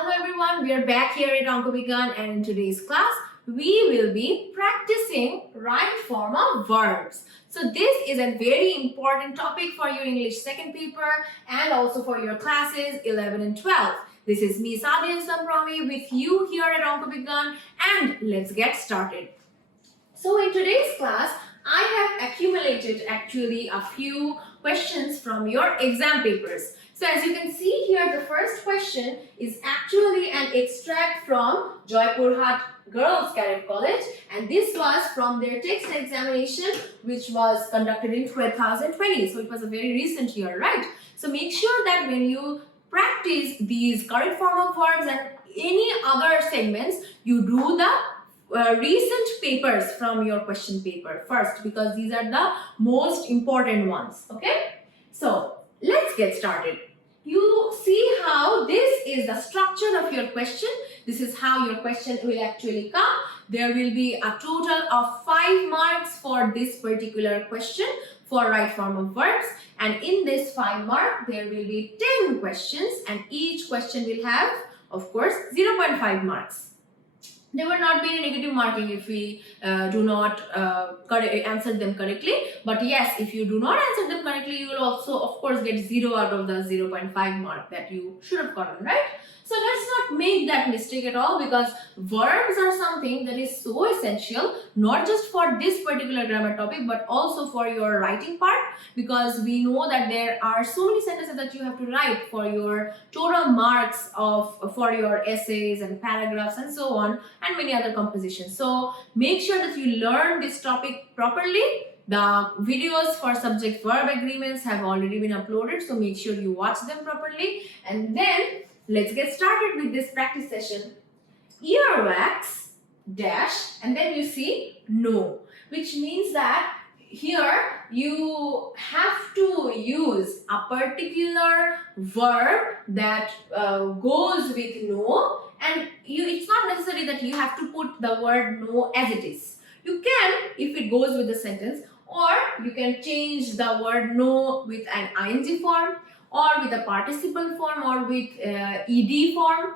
Hello everyone, we are back here at Onkovigan, and in today's class we will be practicing right form of verbs. So this is a very important topic for your English second paper and also for your classes 11 and 12. This is me, Sadia and Promi, with you here at Onkovigan, and let's get started. So in today's class, I have accumulated actually a few questions from your exam papers. So as you can see here, the first question is actually an extract from Joypurhat Girls Cadet College, and this was from their text examination which was conducted in 2020. So it was a very recent year, right? So make sure that when you practice these correct form of verbs and any other segments, you do the recent papers from your question paper first, because these are the most important ones. Okay, so let's get started. You see how this is the structure of your question. This is how your question will actually come. There will be a total of 5 marks for this particular question for right form of verbs, and in this 5 mark there will be 10 questions, and each question will have, of course, 0.5 marks. There will not be any negative marking if we do not answer them correctly. But yes, if you do not answer them correctly, you will also, of course, get 0 out of the 0.5 mark that you should have gotten, right? So let's not make that mistake at all, because verbs are something that is so essential, not just for this particular grammar topic, but also for your writing part, because we know that there are so many sentences that you have to write for your total marks for your essays and paragraphs and so on, and many other compositions. So make sure that you learn this topic properly. The videos for subject verb agreements have already been uploaded, so make sure you watch them properly. And then let's get started with this practice session. Earwax dash, and then you see no, which means that here you have to use a particular verb that goes with no, and it's not necessary that you have to put the word no as it is. You can, if it goes with the sentence, or you can change the word no with an ing form, or with a participle form, or with ed form,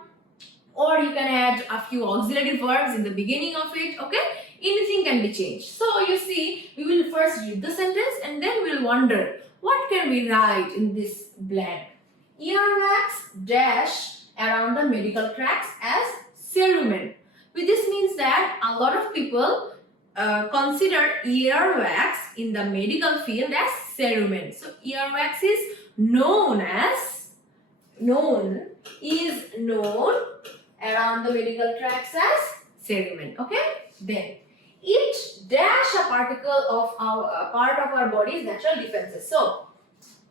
or you can add a few auxiliary verbs in the beginning of it. Okay, anything can be changed. So you see, we will first read the sentence and then we'll wonder what can we write in this blank. Earwax dash around the medical tracks as cerumen. With this means that a lot of people consider earwax in the medical field as cerumen. So earwax is known around the medical tracts as cerumen. Okay, then it dash a particle of a part of our body's natural defenses. So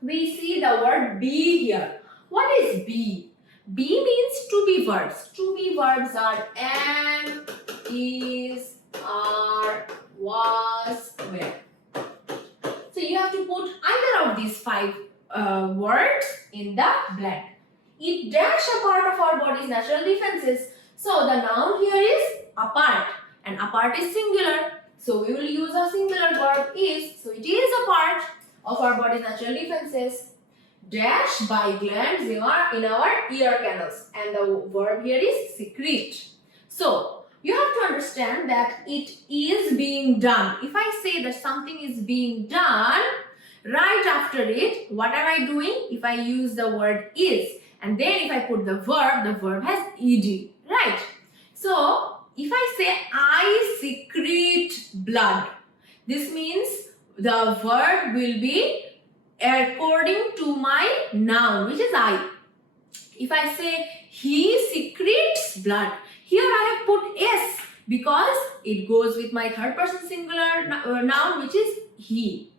we see the word be here. What is be? Be means to be verbs. To be verbs are am, is, are, was, were. So you have to put either of these 5 words in the blank. It dash a part of our body's natural defenses. So the noun here is a part, and a part is singular. So we will use a singular verb is. So it is a part of our body's natural defenses. Dash by glands in our ear canals, and the verb here is secrete. So you have to understand that it is being done. If I say that something is being done, right after it, what am I doing? If I use the word is, and then if I put the verb has ed, right? So if I say I secrete blood, this means the verb will be according to my noun, which is I. If I say he secretes blood, here I have put s because it goes with my third person singular noun, which is he.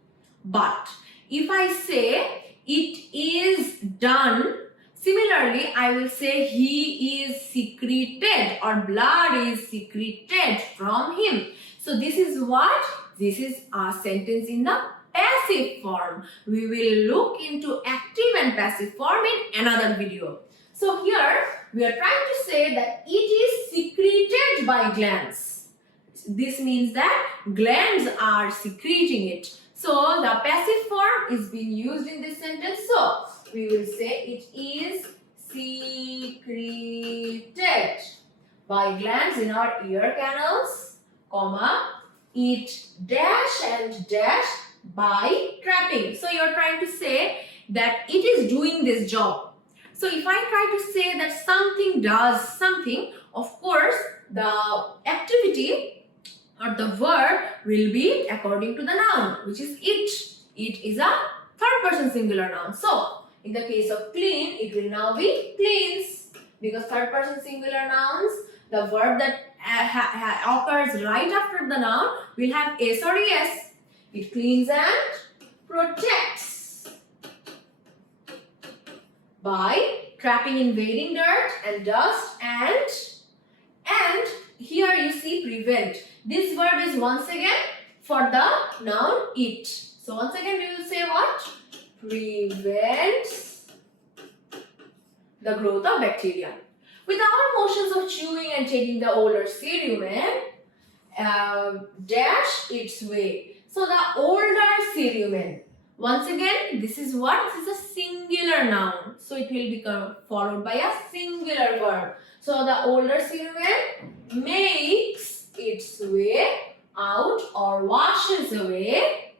But if I say it is done, similarly I will say he is secreted, or blood is secreted from him. So this is what? This is a sentence in the passive form. We will look into active and passive form in another video. So here we are trying to say that it is secreted by glands. This means that glands are secreting it. So the passive form is being used in this sentence. So we will say it is secreted by glands in our ear canals, comma, it dash and dash by trapping. So you're trying to say that it is doing this job. So if I try to say that something does something, of course the activity or the verb will be according to the noun, which is it. It is a third person singular noun. So in the case of clean, it will now be cleans, because third person singular nouns, the verb that occurs right after the noun will have s or es. It cleans and protects by trapping invading dirt and dust, and here you see prevent. This verb is once again for the noun it. So once again we will say what? Prevents the growth of bacteria. With our motions of chewing and taking the older cerumen, dash its way. So the older cerumen. Once again, this is what? This is a singular noun. So it will become followed by a singular verb. So the older cerumen makes its way out or washes away.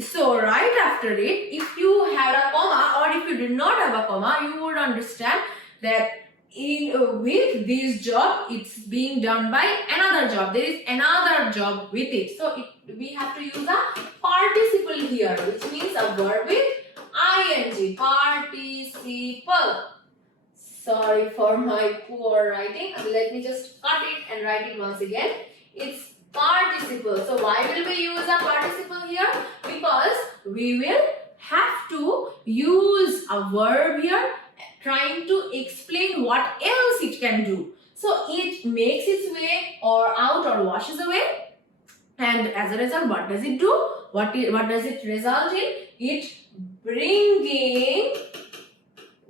So right after it, if you had a comma or if you did not have a comma, you would understand that with this job, it's being done by another job. There is another job with it. So we have to use a participle here, which means a verb with ing. Participle. Sorry for my poor writing. Let me just cut it and write it once again. It's participle. So why will we use a participle here? Because we will have to use a verb here trying to explain what else it can do. So it makes its way or out or washes away, and as a result, what does it do? What does it result in? It bringing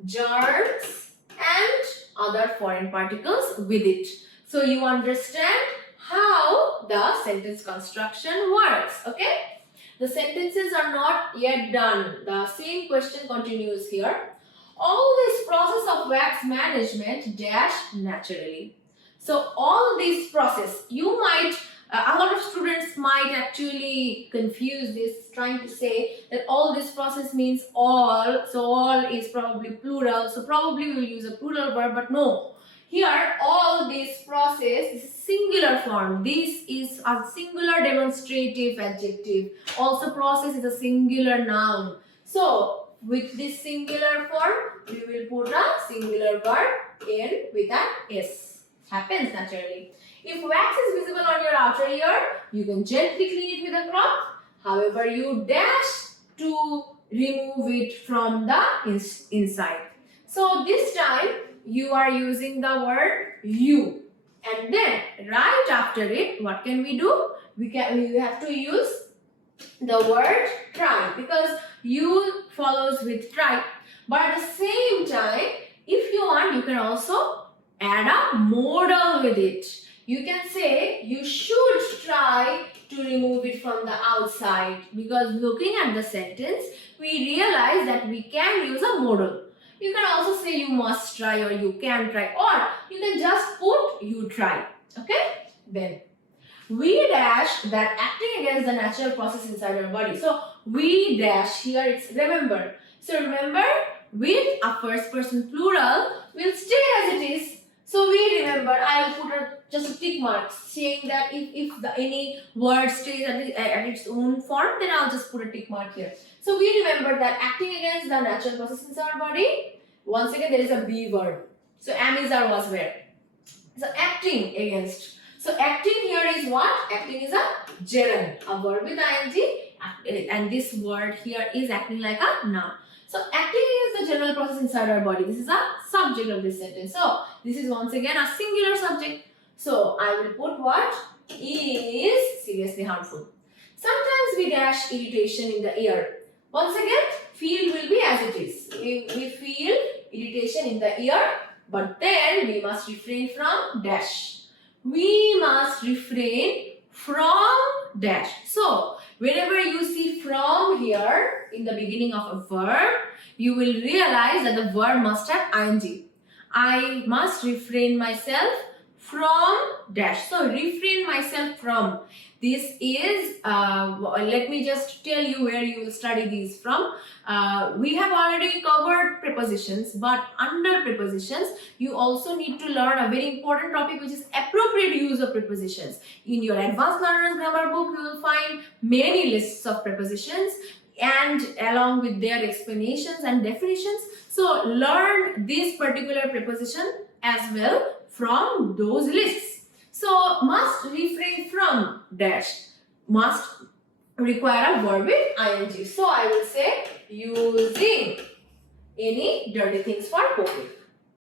germs and other foreign particles with it. So you understand how the sentence construction works. Okay, the sentences are not yet done. The same question continues here. All this process of wax management dash naturally. So all this process, you might, a lot of students might actually confuse this, trying to say that all this process means all. So all is probably plural. So probably we will use a plural verb, but no. Here, all this process is singular form. This is a singular demonstrative adjective. Also, process is a singular noun. So with this singular form, we will put a singular verb in with an s. Happens naturally. If wax is visible on your outer ear, you can gently clean it with a cloth. However, you dash to remove it from the inside. So this time, you are using the word you. And then, right after it, what can we do? We have to use the word try, because you follows with try. But at the same time, if you want, you can also add a modal with it. You can say you should try to remove it from the outside, because looking at the sentence, we realize that we can use a modal. You can also say you must try or you can try, or you can just put you try. Okay? Then we dash that acting against the natural process inside our body. So we dash here, it's remember. So remember, with a first person plural, will stay as it is. So we remember, I will put just a tick mark saying that if any word stays at its own form, then I'll just put a tick mark here. So we remember that acting against the natural process inside our body, once again there is a be verb. So am, is, are, was, were. So acting against. So acting here is what? Acting is a gerund, a verb with ing, and this word here is acting like a noun. So acting is the general process inside our body. This is a subject of this sentence. So this is once again a singular subject. So I will put what? Is seriously harmful. Sometimes we dash irritation in the ear. Once again, feel will be as it is. We feel irritation in the ear, but then we must refrain from dash. We must refrain from dash. So whenever you see from here in the beginning of a verb, you will realize that the verb must have ing. I must refrain myself from dash. So refrain myself from. This is, let me just tell you where you will study these from. We have already covered prepositions, but under prepositions, you also need to learn a very important topic, which is appropriate use of prepositions. In your advanced learners grammar book, you will find many lists of prepositions and along with their explanations and definitions. So learn this particular preposition as well from those lists. So must refrain from dash, must require a verb with ing. So I will say using any dirty things for cooking.